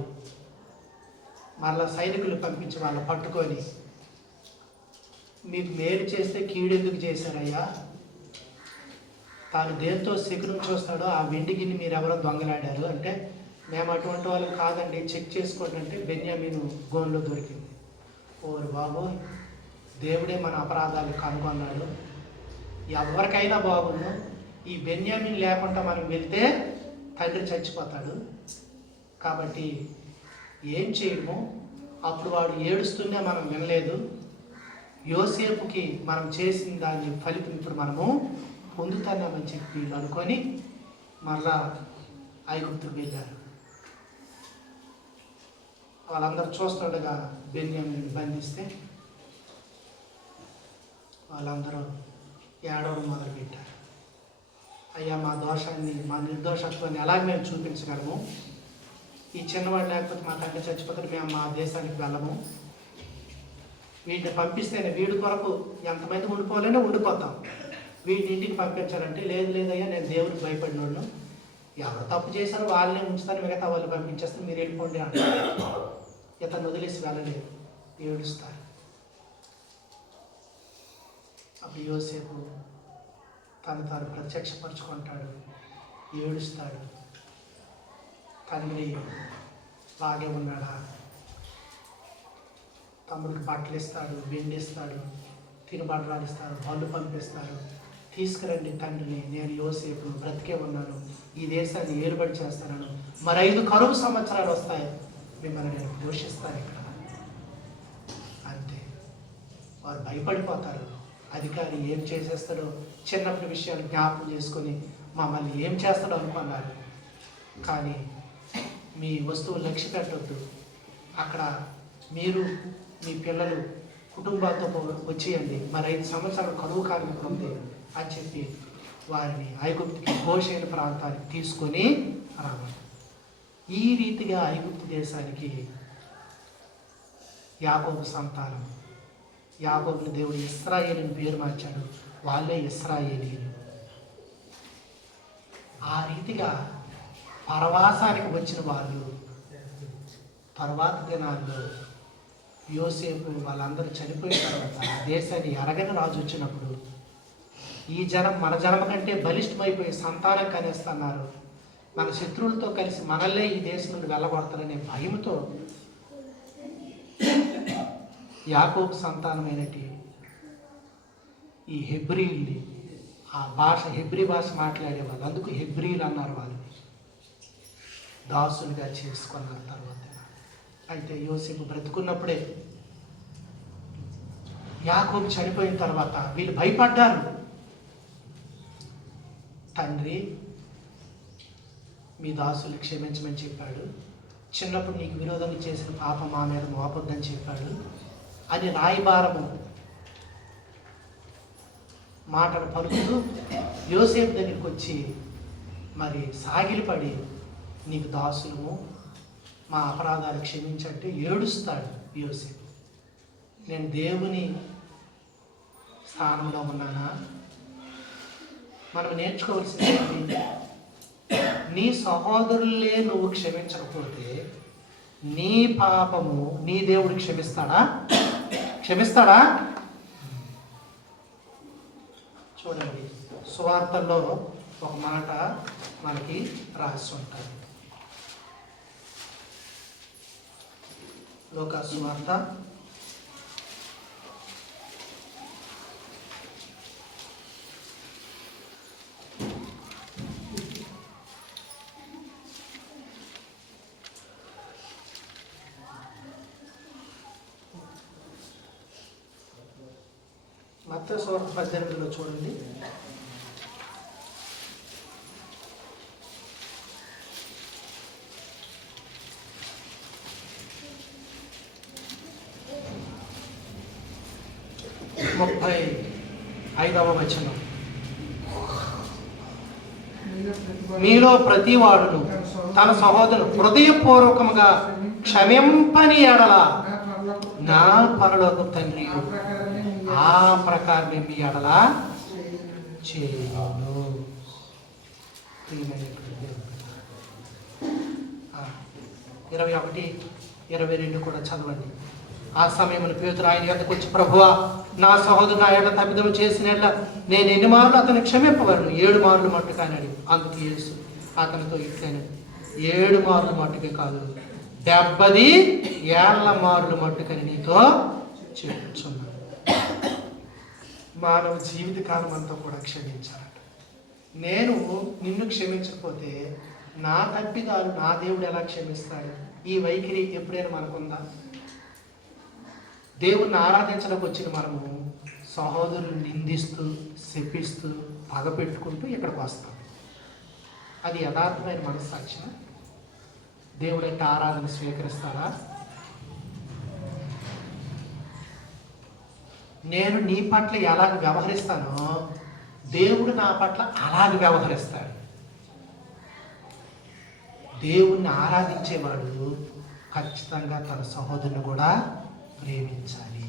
మళ్ళా సైనికులు పంపించి వాళ్ళని పట్టుకొని, మీకు మేలు చేస్తే కీడెందుకు చేశారయ్యా? తాను దేంతో శకునం చూస్తాడో ఆ వెండి గిన్నె మీరు ఎవరో దొంగలాడారు అంటే, మేము అటువంటి వాళ్ళు కాదండి, చెక్ చేసుకోండి అంటే బెన్యామీను గోన్లో దొరికింది. ఓరు బాబు, దేవుడే మన అపరాధాలు కనుగొన్నాడు. ఎవరికైనా బాగుండు, ఈ బెన్యామీన్ లేకుండా మనం వెళ్తే తండ్రి చచ్చిపోతాడు. కాబట్టి ఏం చేయడము? అప్పుడు వాడు ఏడుస్తూనే మనం వినలేదు. యోసేపుకి మనం చేసిన దాని ఫలితం ఇప్పుడు మనము పొందుతున్నామని చెప్పి అనుకొని మరలా ఐగుప్తుకు వెళ్ళారు. వాళ్ళందరూ చూస్తుండగా బెన్యామీను బంధిస్తే వాళ్ళందరూ ఏడవడం మొదలుపెట్టారు. అయ్యా, మా దోషాన్ని, మా నిర్దోషత్వాన్ని ఎలా మేము చూపించగలము? ఈ చిన్నవాడు లేకపోతే మా తండ్రి చచ్చిపోతే మేము మా దేశానికి వెళ్ళము. వీటిని పంపిస్తేనే వీడి కొరకు ఎంతమంది ఉండిపోవాలనే ఉండిపోతాం. వీడిని ఇంటికి పంపించాలంటే లేదు లేదయ్యా, నేను దేవుడికి భయపడినోళ్ళు, ఎవరు తప్పు చేశారో వాళ్ళనే ఉంచుతాను, మిగతా వాళ్ళు పంపించేస్తే మీరు వెళ్ళిపోండి అంటారు. ఇతను వదిలేసి వెళ్ళలేదు, ఏడుస్తారు. అప్పుడు యోసేపు తను తాను ప్రత్యక్షపరుచుకుంటాడు, ఏడుస్తాడు. తండ్రి బాగే ఉన్నాడా? తమ్ముడికి బట్టలు ఇస్తాడు, వెండి ఇస్తాడు, తినుబండరాలు ఇస్తాడు, బళ్ళు పంపిస్తారు. తీసుకురండి తండ్రిని, నేను యోసేపు బ్రతికే ఉన్నాను, ఈ దేశాన్ని ఏలుబడి చేస్తాను, మరి 5 కరువు సంవత్సరాలు వస్తాయి, మిమ్మల్ని నేను పోషిస్తాను ఇక్కడ. అంతే. వారు భయపడిపోతారు. అధికారి ఏం చేసేస్తాడో, చిన్నప్పటి విషయాలు జ్ఞాపకం చేసుకొని మమ్మల్ని ఏం చేస్తాడో అనుకున్నారు. కానీ మీ వస్తువులు లక్ష్య పెట్టవద్దు, అక్కడ మీరు మీ పిల్లలు కుటుంబాలతో వచ్చేయండి, మరి 5 సంవత్సరాలు కరువు కాలం ఉంది అని చెప్పి వారిని ఐగుప్తుకి గోషేను ప్రాంతానికి తీసుకొని రావాలి. ఈ రీతిగా ఐగుప్తు దేశానికి యాకోబు సంతానం, యాకోబుని దేవుడు ఇశ్రాయేలుని పేరు మార్చాడు, వాళ్ళే ఇశ్రాయేలీయులు. ఆ రీతిగా పరవాసానికి వచ్చిన వాళ్ళు తర్వాత దినాల్లో యోసేపు వాళ్ళందరూ చనిపోయిన తర్వాత దేశాన్ని ఎరగని రాజు వచ్చినప్పుడు ఈ జనం మన జనం కంటే బలిష్టమైపోయి సంతానం కనేస్తున్నారు, మన శత్రువులతో కలిసి మనల్లే ఈ దేశం నుండి వెళ్ళగొడతారనే భయంతో యాకోబు సంతానమైనటి ఈ హెబ్రీల్ని, ఆ భాష హెబ్రీ భాష మాట్లాడేవాళ్ళు, అందుకు హెబ్రీలు అన్నారు, వాళ్ళు దాసులుగా చేసుకున్న తర్వాత. అయితే యోసేపు బ్రతుకున్నప్పుడే, యాకోబు చనిపోయిన తర్వాత వీళ్ళు భయపడ్డారు. తండ్రి మీ దాసులు క్షమించమని చెప్పాడు, చిన్నప్పుడు నీకు విరోధంగా చేసిన పాపం మా మీద మోపొద్దని చెప్పాడు అని రాయబారము మాటలు పలుకుతూ యోసేపు దగ్గరికి వచ్చి మరి సాగిలిపడి నీకు దాసులము, మా అపరాధాలు క్షమించంటే ఏడుస్తాడు యోసేపు. నేను దేవుని స్థానంలో ఉన్నానా? మనం నేర్చుకోవాల్సింది, నీ సహోదరులే నువ్వు క్షమించకపోతే నీ పాపము నీ దేవుడు క్షమిస్తాడా? చూడండి, సువార్తల్లో ఒక మాట మనకి రాసి ఉంటుంది. లోకా సువార్త 18 చూడండి. ముప్పై 5వ వచనం. మీలో ప్రతి వాడును తన సహోదరుడు హృదయపూర్వకముగా క్షమింపని ఎడల నా పరలోకపు తండ్రి ఆ ప్రకారమే మీ ఎడల చేయను. 21, 22 కూడా చదవండి. ఆ సమయంలో పేతురు ఆయన యొద్దకు వచ్చి, ప్రభువా, నా సహోదరు నా ఎడల తప్పిదము చేసిన ఎడల నేను ఎన్ని మార్లు అతను క్షమింపవలను? 7 మార్లు మట్టుకు అన్నాడు. అందుకు యేసు అతనితో ఇట్లనే, 7 మార్లు మట్టుకే కాదు, 70 ఏళ్ల మార్లు మట్టుకని నీతో చెప్పుచున్నాను. మానవ జీవితకాలం అంతా కూడా క్షమించాలట. నేను నిన్ను క్షమించకపోతే నా తప్పిదాలు నా దేవుడు ఎలా క్షమిస్తాడు? ఈ వైఖరి ఎప్పుడైనా మనకుందా? దేవుణ్ణి ఆరాధించడానికి వచ్చిన మనము సహోదరులు నిందిస్తూ, శపిస్తూ, పగ పెట్టుకుంటూ ఇక్కడికి వస్తాం. అది యథార్థమైన మనస్సాక్షి? దేవుడు అంటే ఆరాధన స్వీకరిస్తారా? నేను నీ పట్ల ఎలాగ వ్యవహరిస్తానో దేవుడు నా పట్ల అలాగ వ్యవహరిస్తాడు. దేవుణ్ణి ఆరాధించేవాడు ఖచ్చితంగా తన సహోదరుని కూడా ప్రేమించాలి.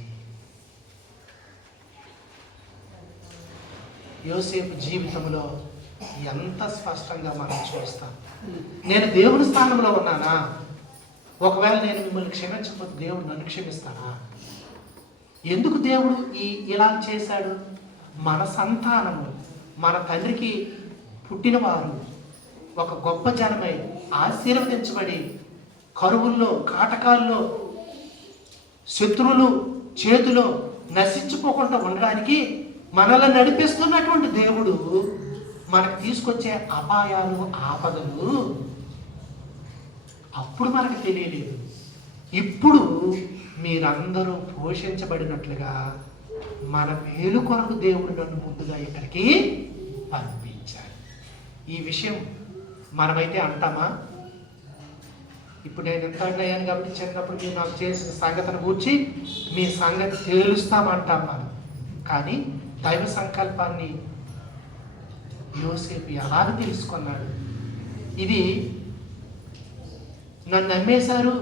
యోసేపు జీవితంలో ఎంత స్పష్టంగా మనం చూస్తాం. నేను దేవుని స్థానంలో ఉన్నానా? ఒకవేళ నేను మిమ్మల్ని క్షమించకపోతే దేవుడు నన్ను క్షమిస్తానా? ఎందుకు దేవుడు ఇలా చేశాడు? మన సంతానము, మన తండ్రికి పుట్టినవారు ఒక గొప్ప జనమై ఆశీర్వదించబడి కరువుల్లో, కాటకాల్లో, శత్రువులు చేతిలో నశించిపోకుండా ఉండడానికి మనల్ని నడిపిస్తున్నటువంటి దేవుడు మనకు తీసుకొచ్చే అపాయాలు, ఆపదలు అప్పుడు మనకు తెలియలేదు. ఇప్పుడు మీరందరూ పోషించబడినట్లుగా మన మేలు కొరకు దేవుడు నన్ను ముందుగా ఇక్కడికి పంపించాడు. ఈ విషయం మనమైతే అంటామా? ఇప్పుడు నేను ఎంత అయ్యాను కాబట్టి చిన్నప్పుడు మీరు నాకు చేసిన సంగతిని కూర్చి మీ సంగతి తేలుస్తామంటాం మనం. కానీ దైవ సంకల్పాన్ని యోసేపు ఎలాగ తెలుసుకున్నాడు? ఇది నన్ను నమ్మేశారు,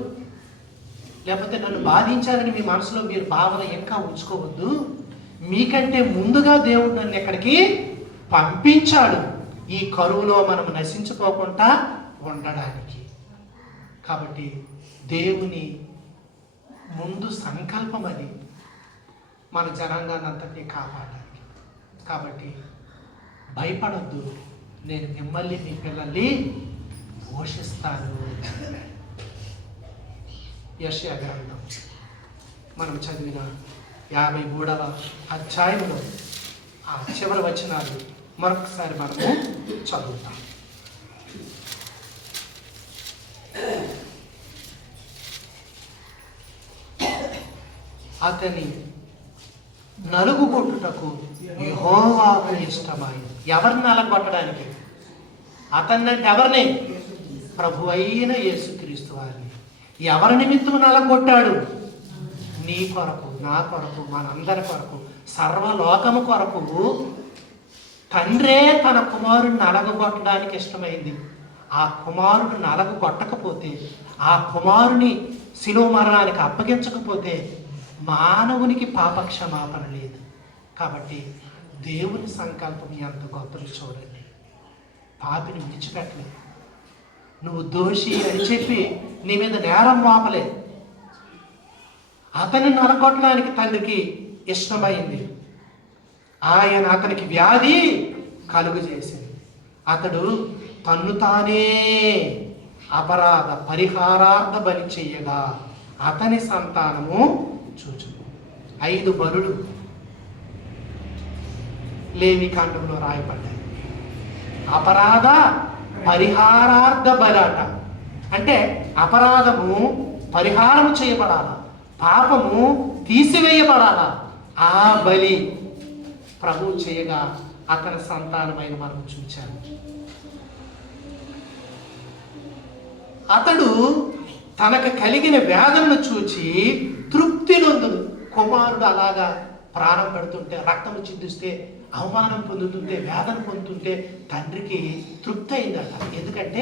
లేకపోతే నన్ను బాధించారని మీ మనసులో మీరు భావన ఇంకా ఉంచుకోవద్దు. మీకంటే ముందుగా దేవుడు నన్ను ఎక్కడికి పంపించాడు, ఈ కరువులో మనం నశించిపోకుండా ఉండడానికి. కాబట్టి దేవుని ముందు సంకల్పం అది మన జనాంగాన్ని అంతటినీ కాపాడడానికి. కాబట్టి భయపడొద్దు, నేను మిమ్మల్ని, మీ పిల్లల్ని పోషిస్తాను. యెషయా గ్రంథం మనం చదివిన 53వ అధ్యాయంలో ఆ చివరి వచనాలు మరొకసారి మనము చదువుతాం. అతని నలుగుకొట్టుటకు యెహోవాకు ఇష్టమైంది. ఎవరిని నలగొట్టడానికి? అతన్నంటే ఎవరిని? ప్రభు అయిన యేసుక్రీస్తు వారిని. ఎవరి నిమిత్తం నలగొట్టాడు? నీ కొరకు, నా కొరకు, మనందరి కొరకు, సర్వలోకము కొరకు తండ్రే తన కుమారుడిని నలగొట్టడానికి ఇష్టమైంది. ఆ కుమారుడు నలగొట్టకపోతే, ఆ కుమారుని శిలువ మరణానికి అప్పగించకపోతే మానవునికి పాపక్షమాపణ లేదు. కాబట్టి దేవుని సంకల్పం ఎంత గొప్పది చూడండి. పాపిని విడిచిపెట్టలేదు. నువ్వు దోషి అని చెప్పి నీ మీద నేరం మోపలే. అతన్ని నలగొట్టడానికి తండ్రికి ఇష్టమైంది. ఆయన అతనికి వ్యాధి కలుగు చేసింది. అతడు తన్ను తానే అపరాధ పరిహారార్థ బలి చెయ్యగా అతని సంతానము చూచును. 5 బలులు లేవి కాండంలో రాయబడ్డాయి. అపరాధ పరిహారార్థ బలాట అంటే అపరాధము పరిహారం చేయబడాలా, పాపము తీసివేయబడాలా. ఆ బలి ప్రభు చేయగా అతని సంతానమైన మనం చూచాము. అతడు తనకు కలిగిన వేదనను చూచి తృప్తి నొందును. కుమారుడు అలాగా ప్రాణం పెడుతుంటే, రక్తము చిందిస్తే, అవమానం పొందుతుంటే, వేదన పొందుతుంటే తండ్రికి తృప్తి అయిందట. ఎందుకంటే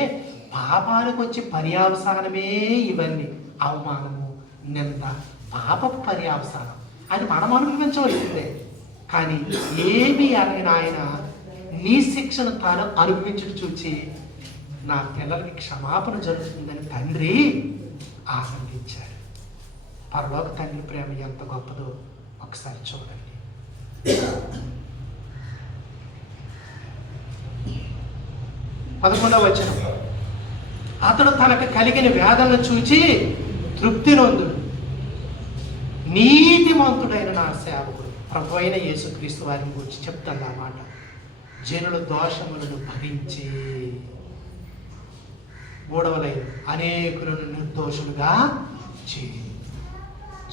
పాపానికి వచ్చే పర్యావసానమే ఇవన్నీ. అవమానము, నింద, పాపపు పర్యావసానం. అది మనం అనుభవించవలసిందే. కానీ ఏమీ అనని ఆయన నీ శిక్షను తాను అనుభవించుడు చూచి నా పిల్లలకి క్షమాపణ జరుగుతుందని తండ్రి ఆనందించాడు. పరలోక తండ్రి ప్రేమ ఎంత గొప్పదో ఒకసారి చూడండి. 11వ వచనం, అతడు తనకు కలిగిన వేదనను చూచి తృప్తి నొందుడు. నీతిమంతుడైన నా సేవకుడు ప్రభు అయిన యేసుక్రీస్తు వారిని గురించి చెప్తాను అన్నమాట. జనుల దోషములను భరించి, 3వ లైన్, అనేకులను నిర్దోషులుగా చేయి.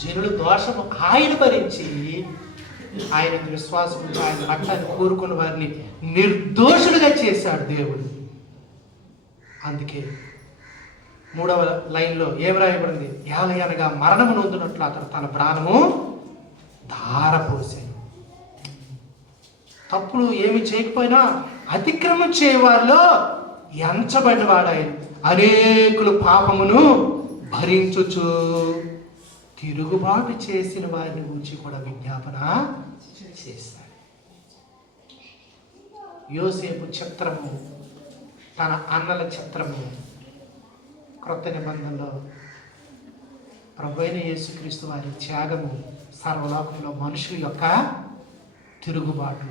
జనుల దోషము ఆయన భరించి, ఆయన విశ్వాసం, ఆయన రక్తాన్ని కోరుకున్న వారిని నిర్దోషులుగా చేశాడు దేవుడు. అందుకే 3వ లైన్లో ఏం రాయబడింది? ఏలయనగా మరణము నొందినట్లు అతడు తన ప్రాణము ధారపోసాడు. తప్పులు ఏమి చేయకపోయినా అతిక్రమం చేయవారిలో ఎంచబడిన వాడాయన. అనేకులు పాపమును భరించుచు తిరుగుబాటు చేసిన వారిని గురించి కూడా విజ్ఞాపన చేశాడు. యోసేపు చిత్రము, తన అన్నల చిత్రము క్రొత్త నిబంధనలో ప్రభు అయిన యేసుక్రీస్తు వారి త్యాగము, సర్వలోకంలో మనుషుల యొక్క తిరుగుబాటు,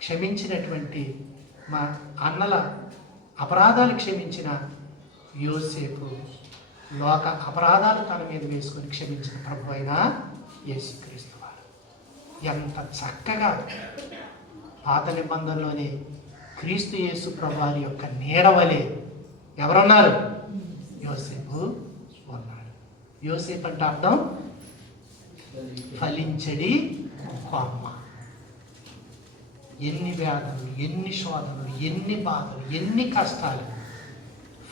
క్షమించినటువంటి మా అన్నల అపరాధాలు క్షమించిన యోసేపు, లోక అపరాధాలు తన మీద వేసుకొని క్షమించిన ప్రభు అయిన యేసుక్రీస్తు వారు ఎంత చక్కగా పాత నిబంధనలోనే క్రీస్తు యేసు ప్రభు వారి యొక్క నీడవలే ఎవరున్నారు? యోసేపు ఉన్నాడు. యోసేపు అంటే అర్థం ఫలించడి కొమ్మ. ఎన్ని వ్యాధులు, ఎన్ని శోధనలు, ఎన్ని బాధలు, ఎన్ని కష్టాలు,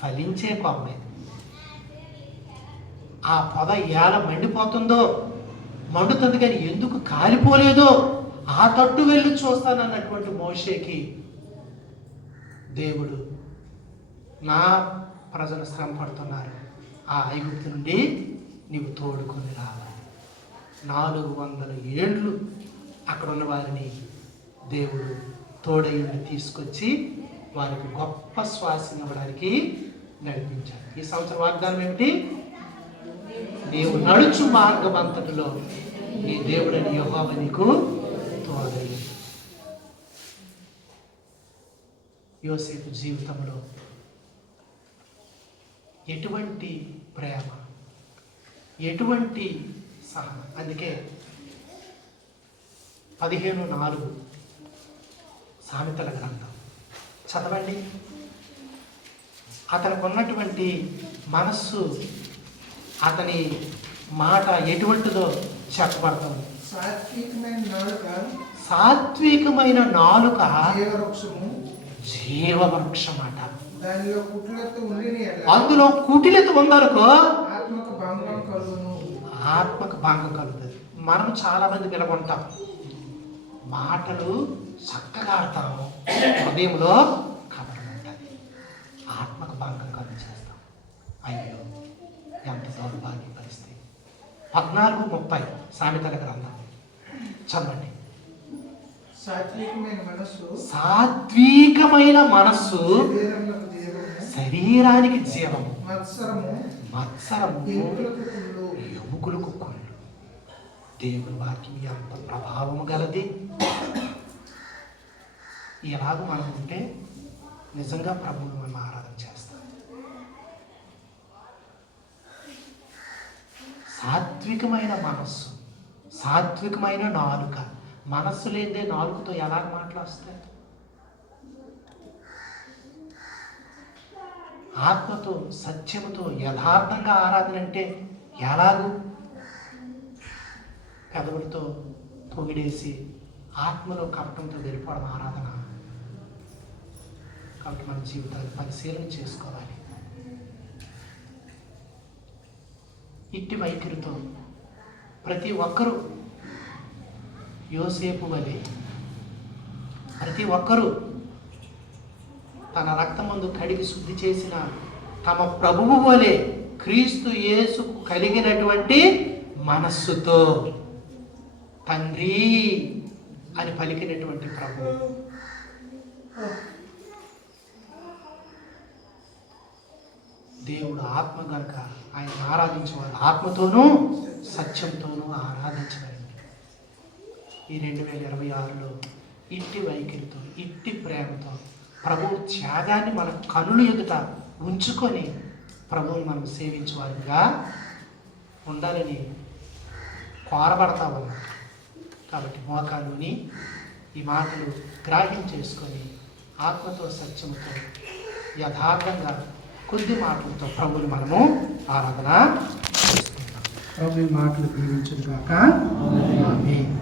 ఫలించే కొమ్మే. ఆ పొద ఎలా మండిపోతుందో, మండుతుంది కానీ ఎందుకు కాలిపోలేదో ఆ తట్టు వెళ్ళి చూస్తానన్నటువంటి మోషేకి దేవుడు, నా ప్రజలు శ్రమ పడుతున్నారు, ఆ ఐగుప్తు నుండి నీవు తోడుకొని రావాలి. 400 ఏండ్లు అక్కడ ఉన్న వారిని దేవుడు తోడయుడిని తీసుకొచ్చి వారికి గొప్ప శ్వాసను ఇవ్వడానికి నడిపించాడు. ఈ సంవత్సరం వాగ్దానం ఏమిటి? నీవు నడుచు మార్గమంతటిలో నీ దేవుడని యెహోవా నీకు తోడయుడు. యోసేపు జీవితంలో ఎటువంటి ప్రేమ, ఎటువంటి సహనం. అందుకే 15:4 సామెతల గ్రంథం చదవండి. అతనికి ఉన్నటువంటి మనస్సు, అతని మాట ఎటువంటిదో చెప్పబడతాం. సాత్వికమైన నాలుక జీవవృక్షము, జీవవృక్షం అట. అందులో అందులో కుటిలత ఉందనుకో ఆత్మకు భంగం కలుగును. ఆత్మకు భంగం కలుగుతుంది. మనం చాలా మంది నిలబడతాం, మాటలు చక్కగా ఆడతాము, హృదయంలో కపటం ఉంటుంది, ఆత్మకు భంగం కలుగు చేస్తాం. అయ్యో ఎంత దౌర్భాగ్య పరిస్థితి. 14:30 సామెతల గ్రంథం చదవండి. సాత్వికమైన మనస్సు సాత్వికమైన మనస్సు శరీరములకు జీవము, శరీరానికి జీవము, మత్సరము మత్సరము ఎముకలకు కుళ్ళు. ఎముకలకు కుళ్ళు. దేవుని వాక్యం ఎంత ప్రభావము గలది. ఎలాగ మనం ఉంటే నిజంగా ప్రభువును మనం ఆరాధన చేస్తాం. సాత్వికమైన మనస్సు, సాత్వికమైన నాలుక. మనస్సు లేదే నాలుకతో ఎలాగ మాట్లాస్తాయి? ఆత్మతో సత్యముతో యథార్థంగా ఆరాధన అంటే ఎలాగూ? పెదవులతో పొగిడేసి ఆత్మలో కపటంతో వెళ్ళిపోవడం ఆరాధన. కాబట్టి మన జీవితాన్ని పరిశీలన చేసుకోవాలి. ఇట్టి వైఖరితో ప్రతి ఒక్కరూ యోసేపు వలె, ప్రతి ఒక్కరూ తన రక్తమందు కడిగి శుద్ధి చేసిన తమ ప్రభువు వలె క్రీస్తు యేసుకు కలిగినటువంటి మనస్సుతో తండ్రి అని పలికినటువంటి ప్రభువు దేవుడు ఆత్మ గనుక ఆయన ఆరాధించేవారు ఆత్మతోనూ సత్యంతోనూ ఆరాధించబడింది. ఈ 2026లో ఇట్టి వైఖరితో, ఇట్టి ప్రేమతో ప్రభువు త్యాగాన్ని మన కనుల ఎదుట ఉంచుకొని ప్రభువుని మనం సేవించేవారిగా ఉండాలని కోరబడతా ఉన్నాం. కాబట్టి మోకాలుని ఈ మాటలు గ్రాహ్యం చేసుకొని ఆత్మతో సత్యముతో యథార్థంగా కొద్ది మాటలతో ప్రభువుని మనము ఆరాధన చేస్తున్నాం. ప్రభు ఈ మాటలు దీవించుగాక. ఆమేన్.